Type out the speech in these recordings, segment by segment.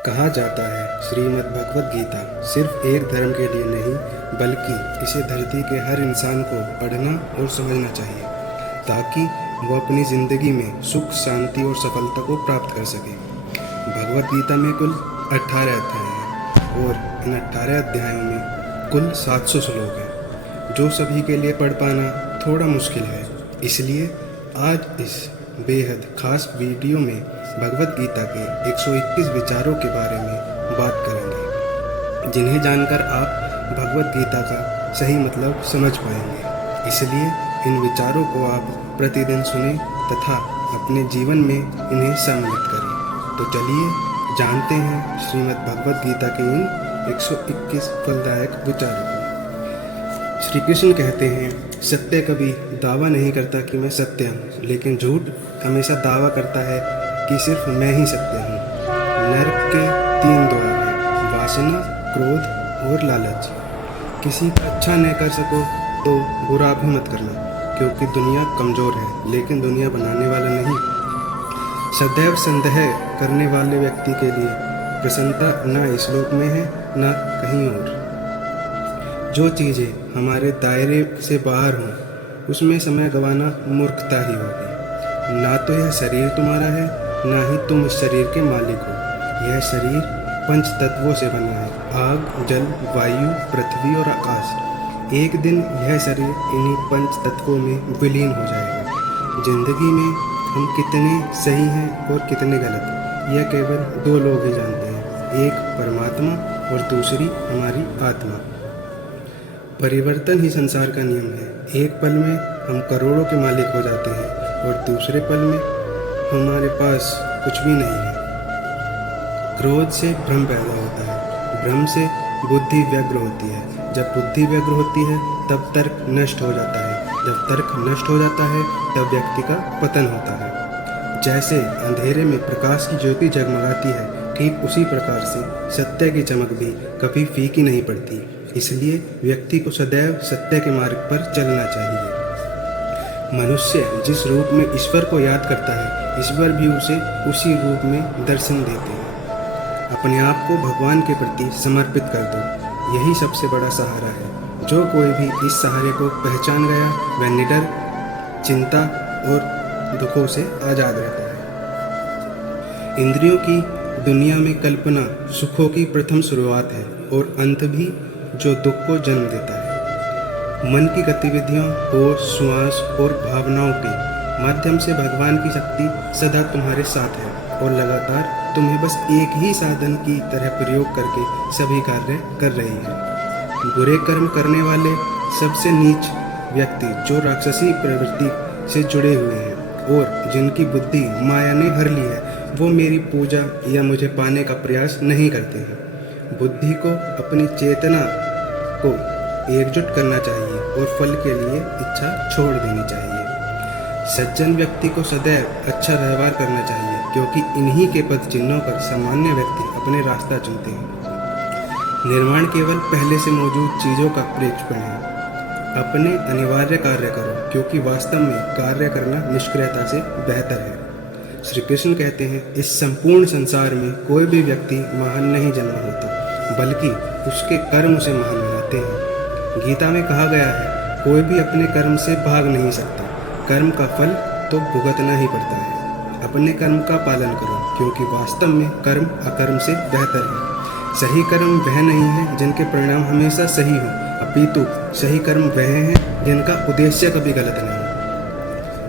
कहा जाता है श्रीमद् भगवत गीता सिर्फ एक धर्म के लिए नहीं बल्कि इसे धरती के हर इंसान को पढ़ना और समझना चाहिए ताकि वो अपनी ज़िंदगी में सुख शांति और सफलता को प्राप्त कर सके। भगवत गीता में कुल 18 अध्याय हैं और इन 18 अध्यायों में कुल 700 श्लोक हैं जो सभी के लिए पढ़ पाना थोड़ा मुश्किल है। इसलिए आज इस बेहद खास वीडियो में भगवत गीता के 121 विचारों के बारे में बात करेंगे जिन्हें जानकर आप भगवत गीता का सही मतलब समझ पाएंगे। इसलिए इन विचारों को आप प्रतिदिन सुनें तथा अपने जीवन में इन्हें सम्मिलित करें। तो चलिए जानते हैं श्रीमद् भगवत गीता के इन 121 फलदायक विचारों को। श्री कृष्ण कहते हैं, सत्य कभी दावा नहीं करता कि मैं सत्य हूँ, लेकिन झूठ हमेशा दावा करता है कि सिर्फ मैं ही सत्य हूँ। नरक के 3 द्वार हैं, वासना, क्रोध और लालच। किसी का अच्छा नहीं कर सको तो बुरा भी मत करना, क्योंकि दुनिया कमज़ोर है लेकिन दुनिया बनाने वाला नहीं। सदैव संदेह करने वाले व्यक्ति के लिए प्रसन्नता न इस लोक में है न कहीं और। जो चीज़ें हमारे दायरे से बाहर हों उसमें समय गंवाना मूर्खता ही होगी। ना तो यह शरीर तुम्हारा है ना ही तुम इस शरीर के मालिक हो। यह शरीर 5 तत्वों से बना है, आग, जल, वायु, पृथ्वी और आकाश। एक दिन यह शरीर इन्हीं 5 तत्वों में विलीन हो जाएगा। जिंदगी में हम कितने सही हैं और कितने गलत, यह केवल 2 लोग ही जानते हैं, एक परमात्मा और दूसरी हमारी आत्मा। परिवर्तन ही संसार का नियम है। एक पल में हम करोड़ों के मालिक हो जाते हैं और दूसरे पल में हमारे पास कुछ भी नहीं है। क्रोध से भ्रम पैदा होता है, भ्रम से बुद्धि व्यग्र होती है, जब बुद्धि व्यग्र होती है तब तर्क नष्ट हो जाता है, जब तर्क नष्ट हो जाता है तब व्यक्ति का पतन होता है। जैसे अंधेरे में प्रकाश की ज्योति जगमगाती है, ठीक उसी प्रकार से सत्य की चमक भी कभी फीकी नहीं पड़ती। इसलिए व्यक्ति को सदैव सत्य के मार्ग पर चलना चाहिए। मनुष्य जिस रूप में ईश्वर को याद करता है, ईश्वर भी उसे उसी रूप में दर्शन देते हैं। अपने आप को भगवान के प्रति समर्पित कर दो, यही सबसे बड़ा सहारा है। जो कोई भी इस सहारे को पहचान गया वह निडर, चिंता और दुखों से आज़ाद रहता है। इंद्रियों की दुनिया में कल्पना सुखों की प्रथम शुरुआत है और अंत भी जो दुख को जन्म देता है। मन की गतिविधियों, होश, श्वास और भावनाओं के माध्यम से भगवान की शक्ति सदा तुम्हारे साथ है और लगातार तुम्हें बस एक ही साधन की तरह प्रयोग करके सभी कार्य कर रही है। बुरे कर्म करने वाले सबसे नीच व्यक्ति जो राक्षसी प्रवृत्ति से जुड़े हुए हैं और जिनकी बुद्धि माया ने हर ली है, वो मेरी पूजा या मुझे पाने का प्रयास नहीं करते हैं। बुद्धि को अपनी चेतना को एकजुट करना चाहिए और फल के लिए इच्छा छोड़ देनी चाहिए। सज्जन व्यक्ति को सदैव अच्छा व्यवहार करना चाहिए, क्योंकि इन्हीं के पद चिन्हों पर सामान्य व्यक्ति अपने रास्ता चुनते हैं। निर्माण केवल पहले से मौजूद चीज़ों का प्रेक्षण है। अपने अनिवार्य कार्य करो, क्योंकि वास्तव में कार्य करना निष्क्रियता से बेहतर है। श्री कृष्ण कहते हैं, इस संपूर्ण संसार में कोई भी व्यक्ति महान नहीं जन्म होता, बल्कि उसके कर्म उसे महान बनाते हैं। गीता में कहा गया है, कोई भी अपने कर्म से भाग नहीं सकता, कर्म का फल तो भुगतना ही पड़ता है। अपने कर्म का पालन करो, क्योंकि वास्तव में कर्म अकर्म से बेहतर है। सही कर्म वह नहीं है जिनके परिणाम हमेशा सही हो, अपितु सही कर्म वह हैं जिनका उद्देश्य कभी गलत नहीं।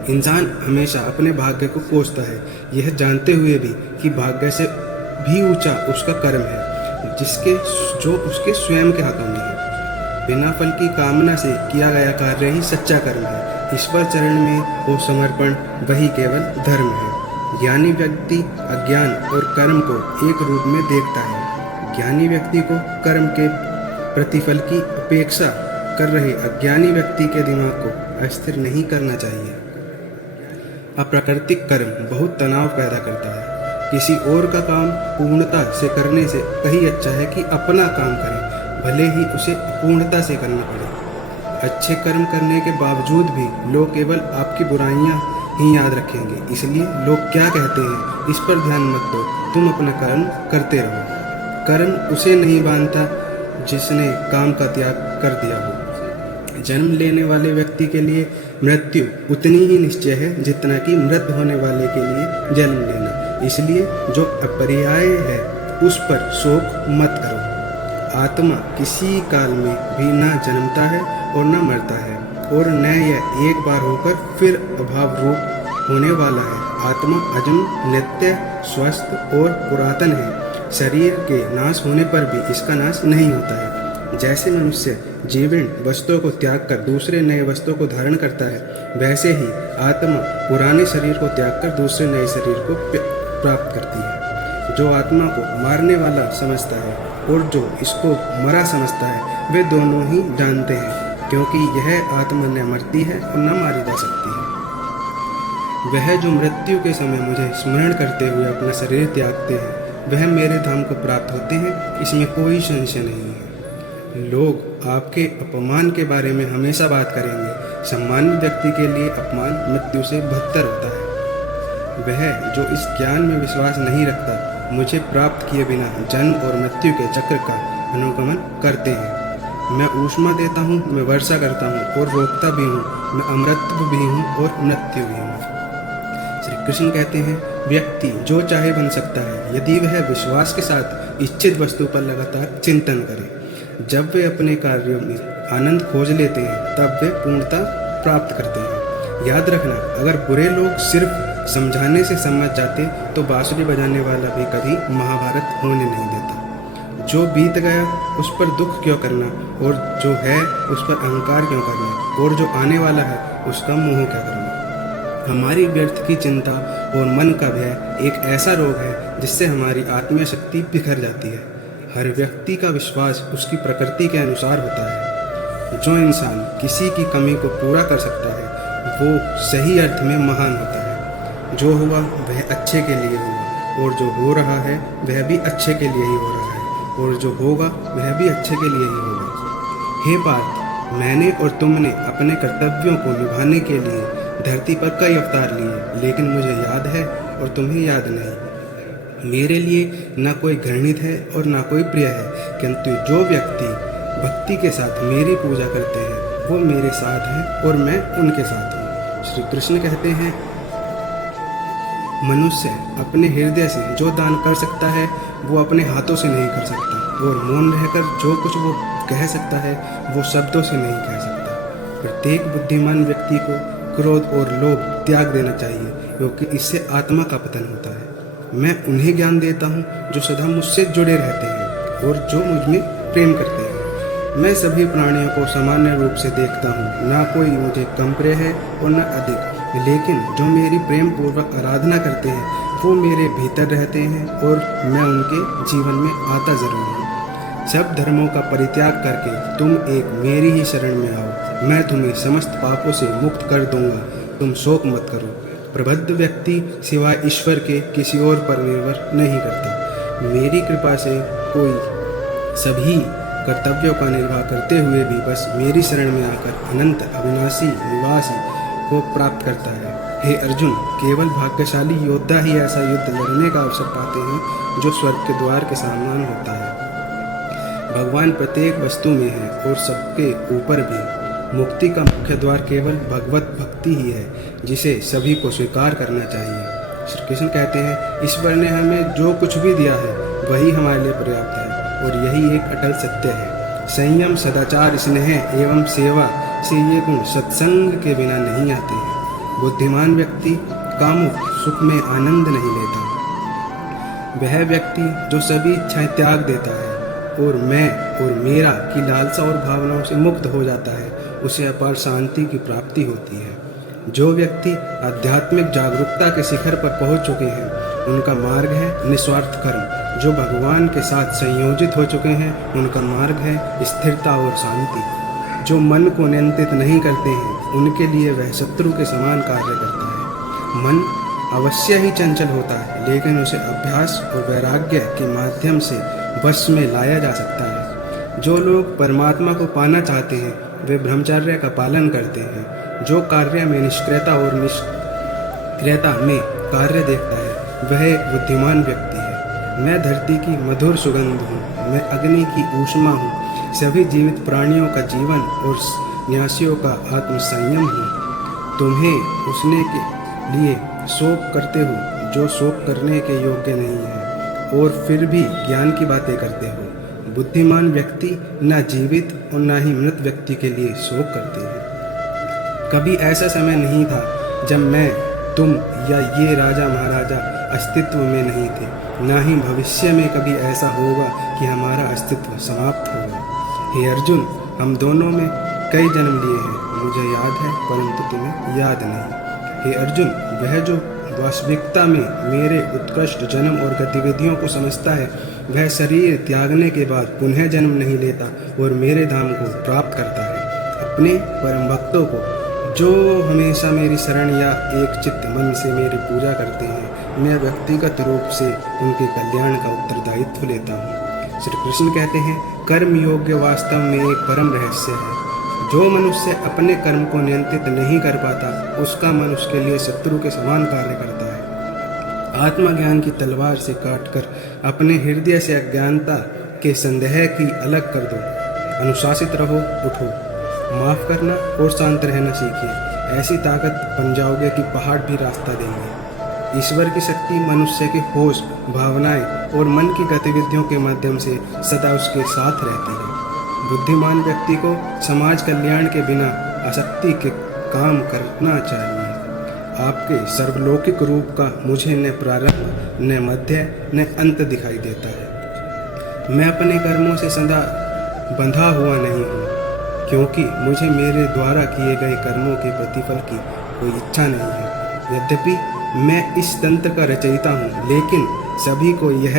इंसान हमेशा अपने भाग्य को कोसता है, यह जानते हुए भी कि भाग्य से भी ऊंचा उसका कर्म है जो उसके स्वयं के हाथों में है। बिना फल की कामना से किया गया कार्य ही सच्चा कर्म है। ईश्वर चरण में वो समर्पण वही केवल धर्म है। ज्ञानी व्यक्ति अज्ञान और कर्म को एक रूप में देखता है। ज्ञानी व्यक्ति को कर्म के प्रतिफल की अपेक्षा कर रहे अज्ञानी व्यक्ति के दिमाग को अस्थिर नहीं करना चाहिए। अप्राकृतिक कर्म बहुत तनाव पैदा करता है। किसी और का काम पूर्णता से करने से कहीं अच्छा है कि अपना काम करें, भले ही उसे पूर्णता से करना पड़े। अच्छे कर्म करने के बावजूद भी लोग केवल आपकी बुराइयां ही याद रखेंगे। इसलिए लोग क्या कहते हैं इस पर ध्यान मत दो, तुम अपना कर्म करते रहो। कर्म उसे नहीं बांधता जिसने काम का त्याग कर दिया हो। जन्म लेने वाले व्यक्ति के लिए मृत्यु उतनी ही निश्चय है जितना कि मृत होने वाले के लिए जन्म लेना। इसलिए जो अपरिहार्य है उस पर शोक मत करो। आत्मा किसी काल में भी ना जन्मता है और न मरता है, और न यह एक बार होकर फिर अभाव रूप होने वाला है। आत्मा अजन्म, नित्य, स्वस्थ और पुरातन है। शरीर के नाश होने पर भी इसका नाश नहीं होता है। जैसे मनुष्य जीवण वस्तुओं को त्याग कर दूसरे नए वस्तुओं को धारण करता है, वैसे ही आत्मा पुराने शरीर को त्याग कर दूसरे नए शरीर को प्राप्त करती है। जो आत्मा को मारने वाला समझता है और जो इसको मरा समझता है, वे दोनों ही जानते हैं, क्योंकि यह आत्मा न मरती है और न मारी जा सकती है। वह जो मृत्यु के समय मुझे स्मरण करते हुए अपना शरीर त्यागते हैं, वह मेरे धाम को प्राप्त होते हैं, इसमें कोई संशय नहीं है। लोग आपके अपमान के बारे में हमेशा बात करेंगे। सम्मानित व्यक्ति के लिए अपमान मृत्यु से बदतर होता है। वह जो इस ज्ञान में विश्वास नहीं रखता, मुझे प्राप्त किए बिना जन्म और मृत्यु के चक्र का अनुगमन करते हैं। मैं ऊष्मा देता हूँ, मैं वर्षा करता हूँ और रोकता भी हूँ, मैं अमृत भी हूँ और मृत्यु भी हूँ। श्री कृष्ण कहते हैं, व्यक्ति जो चाहे बन सकता है यदि वह विश्वास के साथ इच्छित वस्तु पर लगातार चिंतन करे। जब वे अपने कार्यों में आनंद खोज लेते हैं, तब वे पूर्णता प्राप्त करते हैं। याद रखना, अगर बुरे लोग सिर्फ समझाने से समझ जाते तो बांसुरी बजाने वाला भी कभी महाभारत होने नहीं देता। जो बीत गया उस पर दुख क्यों करना, और जो है उस पर अहंकार क्यों करना, और जो आने वाला है उसका मोह क्या करना। हमारी व्यर्थ की चिंता और मन का भय एक ऐसा रोग है जिससे हमारी आत्मीय शक्ति बिखर जाती है। हर व्यक्ति का विश्वास उसकी प्रकृति के अनुसार होता है। जो इंसान किसी की कमी को पूरा कर सकता है, वो सही अर्थ में महान होता है। जो हुआ वह अच्छे के लिए हुआ, और जो हो रहा है वह भी अच्छे के लिए ही हो रहा है, और जो होगा वह भी अच्छे के लिए ही होगा। हे पार्थ, मैंने और तुमने अपने कर्तव्यों को निभाने के लिए धरती पर कई अवतार लिए, लेकिन मुझे याद है और तुम्हें याद नहीं। मेरे लिए न कोई घृणित है और न कोई प्रिय है, किंतु जो व्यक्ति भक्ति के साथ मेरी पूजा करते हैं वो मेरे साथ हैं और मैं उनके साथ हूँ। श्री कृष्ण कहते हैं, मनुष्य अपने हृदय से जो दान कर सकता है वो अपने हाथों से नहीं कर सकता, और मौन रहकर जो कुछ वो कह सकता है वो शब्दों से नहीं कह सकता। प्रत्येक बुद्धिमान व्यक्ति को क्रोध और लोभ त्याग देना चाहिए, क्योंकि इससे आत्मा का पतन होता है। मैं उन्हें ज्ञान देता हूँ जो सदा मुझसे जुड़े रहते हैं और जो मुझ में प्रेम करते हैं। मैं सभी प्राणियों को सामान्य रूप से देखता हूँ, ना कोई मुझे कम प्रिय है और न अधिक, लेकिन जो मेरी प्रेम पूर्वक आराधना करते हैं वो मेरे भीतर रहते हैं और मैं उनके जीवन में आता जरूर हूँ। सब धर्मों का परित्याग करके तुम एक मेरी ही शरण में आओ, मैं तुम्हें समस्त पापों से मुक्त कर दूंगा। तुम शोक मत करो। प्रबुद्ध व्यक्ति सिवाय ईश्वर के किसी और पर निर्भर नहीं करता। मेरी कृपा से कोई सभी कर्तव्यों का निर्वाह करते हुए भी बस मेरी शरण में आकर अनंत अविनाशी निवास को प्राप्त करता है। हे अर्जुन, केवल भाग्यशाली योद्धा ही ऐसा युद्ध लड़ने का अवसर पाते हैं जो स्वर्ग के द्वार के समान होता है। भगवान प्रत्येक वस्तु में है और सबके ऊपर भी। मुक्ति का मुख्य द्वार केवल भगवत भक्ति ही है, जिसे सभी को स्वीकार करना चाहिए। श्री कृष्ण कहते हैं, ईश्वर ने हमें जो कुछ भी दिया है वही हमारे लिए पर्याप्त है, और यही एक अटल सत्य है। संयम, सदाचार, स्नेह एवं सेवा से ये गुण सत्संग के बिना नहीं आते हैं। बुद्धिमान व्यक्ति कामुक सुख में आनंद नहीं लेता। वह व्यक्ति जो सभी इच्छाएं त्याग देता है और मैं और मेरा की लालसा और भावनाओं से मुक्त हो जाता है, उसे अपार शांति की प्राप्ति होती है। जो व्यक्ति आध्यात्मिक जागरूकता के शिखर पर पहुंच चुके हैं, उनका मार्ग है निस्वार्थ कर्म। जो भगवान के साथ संयोजित हो चुके हैं, उनका मार्ग है स्थिरता और शांति। जो मन को नियंत्रित नहीं करते हैं, उनके लिए वह शत्रु के समान कार्य करता है। मन अवश्य ही चंचल होता है, लेकिन उसे अभ्यास और वैराग्य के माध्यम से वश में लाया जा सकता है। जो लोग परमात्मा को पाना चाहते हैं, वे ब्रह्मचर्य का पालन करते हैं। जो कार्य में निष्क्रियता और निष्क्रियता में कार्य देखता है, वह एक बुद्धिमान व्यक्ति है। मैं धरती की मधुर सुगंध हूँ, मैं अग्नि की ऊष्मा हूँ, सभी जीवित प्राणियों का जीवन और न्यासियों का आत्मसंयम हूँ। तुम्हें उसने के लिए शोक करते हो जो शोक करने के योग्य नहीं है, और फिर भी ज्ञान की बातें करते हो। बुद्धिमान व्यक्ति न जीवित और न ही मृत व्यक्ति के लिए शोक करते हैं। कभी ऐसा समय नहीं था जब मैं, तुम या ये राजा महाराजा अस्तित्व में नहीं थे, ना ही भविष्य में कभी ऐसा होगा कि हमारा अस्तित्व समाप्त होगा। हे अर्जुन, हम दोनों में कई जन्म लिए हैं, मुझे याद है परंतु तुम्हें याद नहीं। हे अर्जुन, वह जो वास्तविकता में मेरे उत्कृष्ट जन्म और गतिविधियों को समझता है, वह शरीर त्यागने के बाद पुनः जन्म नहीं लेता और मेरे धाम को प्राप्त करता है। अपने परम भक्तों को जो हमेशा मेरी शरण या एक चित्त मन से मेरी पूजा करते हैं, मैं व्यक्तिगत रूप से उनके कल्याण का उत्तरदायित्व लेता हूँ। श्री कृष्ण कहते हैं, कर्म योग्य वास्तव में एक परम रहस्य है। जो मनुष्य अपने कर्म को नियंत्रित नहीं कर पाता, उसका मन उसके लिए शत्रु के समान कार्य करता है। आत्मज्ञान की तलवार से काटकर अपने हृदय से अज्ञानता के संदेह की अलग कर दो। अनुशासित रहो, उठो, माफ़ करना और शांत रहना सीखिए। ऐसी ताकत बन जाओगे कि पहाड़ भी रास्ता देंगे। ईश्वर की शक्ति मनुष्य के होश, भावनाएं और मन की गतिविधियों के माध्यम से सदा उसके साथ रहती है। बुद्धिमान व्यक्ति को समाज कल्याण के बिना आसक्ति के काम करना चाहिए। आपके सर्वलौकिक रूप का मुझे न प्रारंभ, न मध्य, न अंत दिखाई देता है। मैं अपने कर्मों से सदा बंधा हुआ नहीं हूँ, क्योंकि मुझे मेरे द्वारा किए गए कर्मों के प्रतिफल की कोई इच्छा नहीं है। यद्यपि मैं इस तंत्र का रचयिता हूँ, लेकिन सभी को यह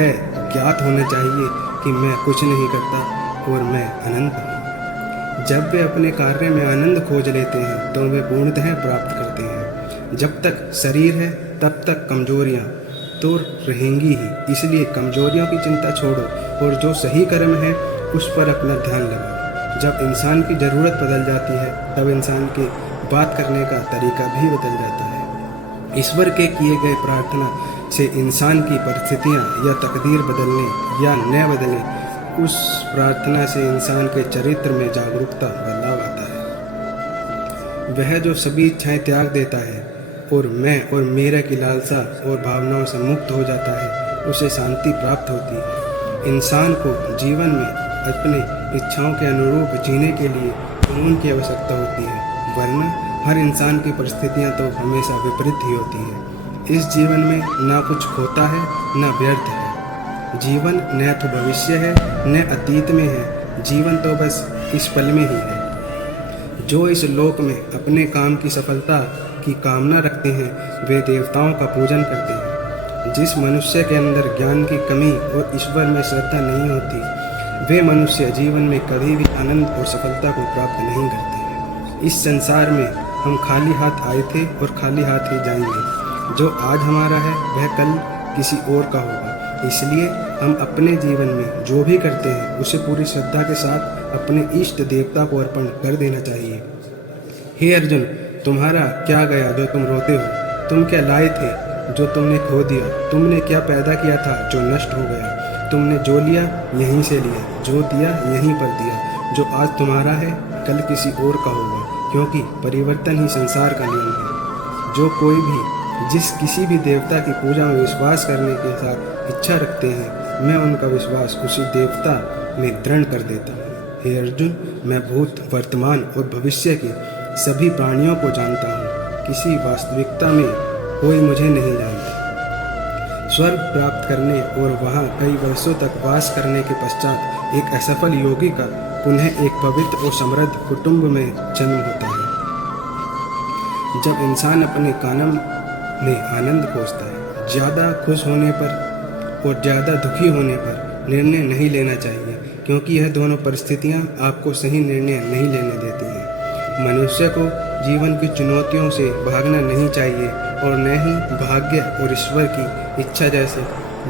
ज्ञात होना चाहिए कि मैं कुछ नहीं करता और मैं अनंत हूँ। जब वे अपने कार्य में आनंद खोज लेते हैं, तो वे पूर्णतः प्राप्त करते हैं। जब तक शरीर है, तब तक कमजोरियाँ तो रहेंगी ही, इसलिए कमजोरियों की चिंता छोड़ो और जो सही कर्म है उस पर अपना ध्यान लगाओ। जब इंसान की ज़रूरत बदल जाती है, तब इंसान के बात करने का तरीका भी बदल जाता है। ईश्वर के किए गए प्रार्थना से इंसान की परिस्थितियाँ या तकदीर बदलने या न बदलने, उस प्रार्थना से इंसान के चरित्र में जागरूकता बदलाव आता है। वह जो सभी इच्छाएं त्याग देता है और मैं और मेरा की लालसा और भावनाओं से मुक्त हो जाता है, उसे शांति प्राप्त होती है। इंसान को जीवन में अपने इच्छाओं के अनुरूप जीने के लिए कानून की आवश्यकता होती है, वरना हर इंसान की परिस्थितियां तो हमेशा विपरीत ही होती हैं। इस जीवन में ना कुछ होता है, ना व्यर्थ है। जीवन न तो भविष्य है, न अतीत में है। जीवन तो बस इस पल में ही है। जो इस लोक में अपने काम की सफलता की कामना रखते हैं, वे देवताओं का पूजन करते हैं। जिस मनुष्य के अंदर ज्ञान की कमी और ईश्वर में श्रद्धा नहीं होती, वे मनुष्य जीवन में कभी भी आनंद और सफलता को प्राप्त नहीं करते। इस संसार में हम खाली हाथ आए थे और खाली हाथ ही जाएंगे। जो आज हमारा है, वह कल किसी और का होगा। इसलिए हम अपने जीवन में जो भी करते हैं, उसे पूरी श्रद्धा के साथ अपने इष्ट देवता को अर्पण कर देना चाहिए। हे अर्जुन, तुम्हारा क्या गया जो तुम रोते हो? तुम क्या लाए थे जो तुमने खो दिया? तुमने क्या पैदा किया था जो नष्ट हो गया? तुमने जो लिया यहीं से लिया, जो दिया यहीं पर दिया। जो आज तुम्हारा है, कल किसी और का होगा, क्योंकि परिवर्तन ही संसार का नियम है। जो कोई भी जिस किसी भी देवता की पूजा में विश्वास करने के साथ इच्छा रखते हैं, मैं उनका विश्वास उसी देवता में दृढ़ कर देता हूँ। हे अर्जुन, मैं भूत, वर्तमान और भविष्य के सभी प्राणियों को जानता हूँ। किसी वास्तविकता में कोई मुझे नहीं जानता। स्वर्ग प्राप्त करने और वहाँ कई वर्षों तक वास करने के पश्चात एक असफल योगी का पुनः एक पवित्र और समृद्ध कुटुंब में जन्म होता है। जब इंसान अपने कर्म में आनंद खोजता है, ज़्यादा खुश होने पर और ज़्यादा दुखी होने पर निर्णय नहीं लेना चाहिए, क्योंकि यह दोनों परिस्थितियाँ आपको सही निर्णय नहीं लेने देती हैं। मनुष्य को जीवन की चुनौतियों से भागना नहीं चाहिए और न ही भाग्य और ईश्वर की इच्छा जैसे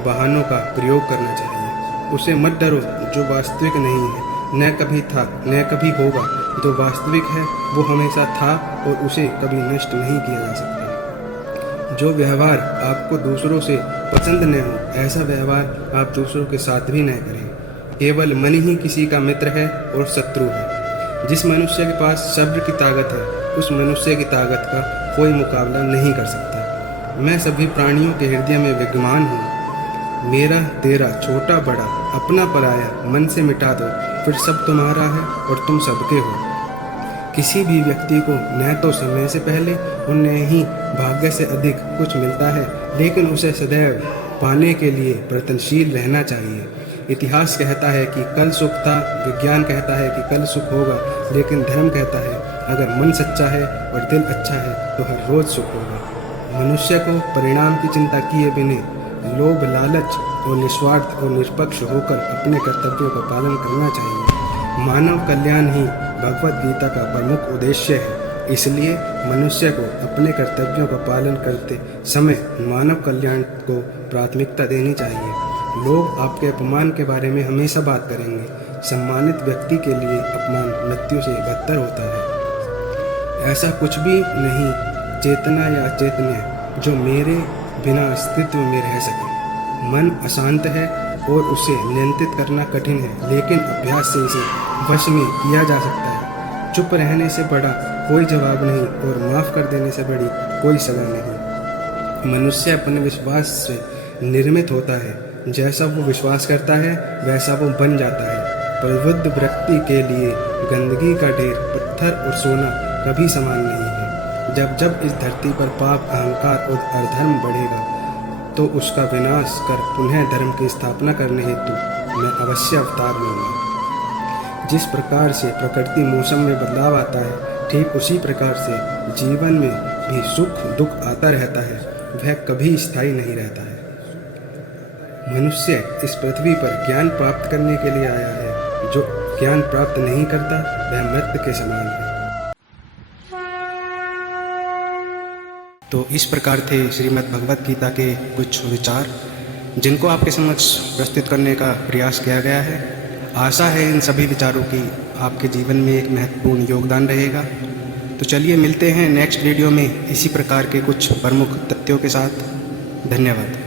बहानों का प्रयोग करना चाहिए। उसे मत डरो जो वास्तविक नहीं है, न कभी था न कभी होगा। जो वास्तविक है वो हमेशा था और उसे कभी नष्ट नहीं किया जा सकता। जो व्यवहार आपको दूसरों से पसंद न हो ऐसा व्यवहार आप दूसरों के साथ भी न करें। केवल मन ही किसी का मित्र है और शत्रु है। जिस मनुष्य के पास सब्र की ताकत है, उस मनुष्य की ताकत का कोई मुकाबला नहीं कर सकता। मैं सभी प्राणियों के हृदय में विद्यमान हूँ। मेरा तेरा छोटा बड़ा अपना पराया मन से मिटा दो, फिर सब तुम्हारा है और तुम सबके हो। किसी भी व्यक्ति को न तो समय से पहले और न ही भाग्य से अधिक कुछ मिलता है, लेकिन उसे सदैव पाने के लिए प्रयत्नशील रहना चाहिए। इतिहास कहता है कि कल सुख था, विज्ञान कहता है कि कल सुख होगा, लेकिन धर्म कहता है अगर मन सच्चा है और दिल अच्छा है तो हर रोज सुख होगा। मनुष्य को परिणाम की चिंता किए बिना लोभ, लालच और निस्वार्थ और निष्पक्ष होकर अपने कर्तव्यों का पालन करना चाहिए। मानव कल्याण ही भगवत गीता का प्रमुख उद्देश्य है। इसलिए मनुष्य को अपने कर्तव्यों का पालन करते समय मानव कल्याण को प्राथमिकता देनी चाहिए। लोग आपके अपमान के बारे में हमेशा बात करेंगे। सम्मानित व्यक्ति के लिए अपमान मृत्यु से बदतर होता है। ऐसा कुछ भी नहीं चेतना या अचेतन्य जो मेरे बिना अस्तित्व में रह सके। मन अशांत है और उसे नियंत्रित करना कठिन है, लेकिन अभ्यास से इसे वश में किया जा सकता है। चुप रहने से बड़ा कोई जवाब नहीं और माफ़ कर देने से बड़ी कोई सजा नहीं। मनुष्य अपने विश्वास से निर्मित होता है। जैसा वो विश्वास करता है वैसा वो बन जाता है। प्रबुद्ध व्यक्ति के लिए गंदगी का ढेर, पत्थर और सोना कभी समान नहीं है। जब जब इस धरती पर पाप, अहंकार और अधर्म बढ़ेगा तो उसका विनाश कर पुनः धर्म की स्थापना करने हेतु मैं अवश्य अवतार लूँगा। जिस प्रकार से प्रकृति मौसम में बदलाव आता है, ठीक उसी प्रकार से जीवन में भी सुख दुख आता रहता है। वह कभी स्थायी नहीं रहता है। मनुष्य इस पृथ्वी पर ज्ञान प्राप्त करने के लिए आया है। जो ज्ञान प्राप्त नहीं करता वह मृत के समान है। तो इस प्रकार थे श्रीमद् भगवत गीता के कुछ विचार, जिनको आपके समक्ष प्रस्तुत करने का प्रयास किया गया है। आशा है इन सभी विचारों की आपके जीवन में एक महत्वपूर्ण योगदान रहेगा। तो चलिए मिलते हैं नेक्स्ट वीडियो में इसी प्रकार के कुछ प्रमुख तथ्यों के साथ। धन्यवाद।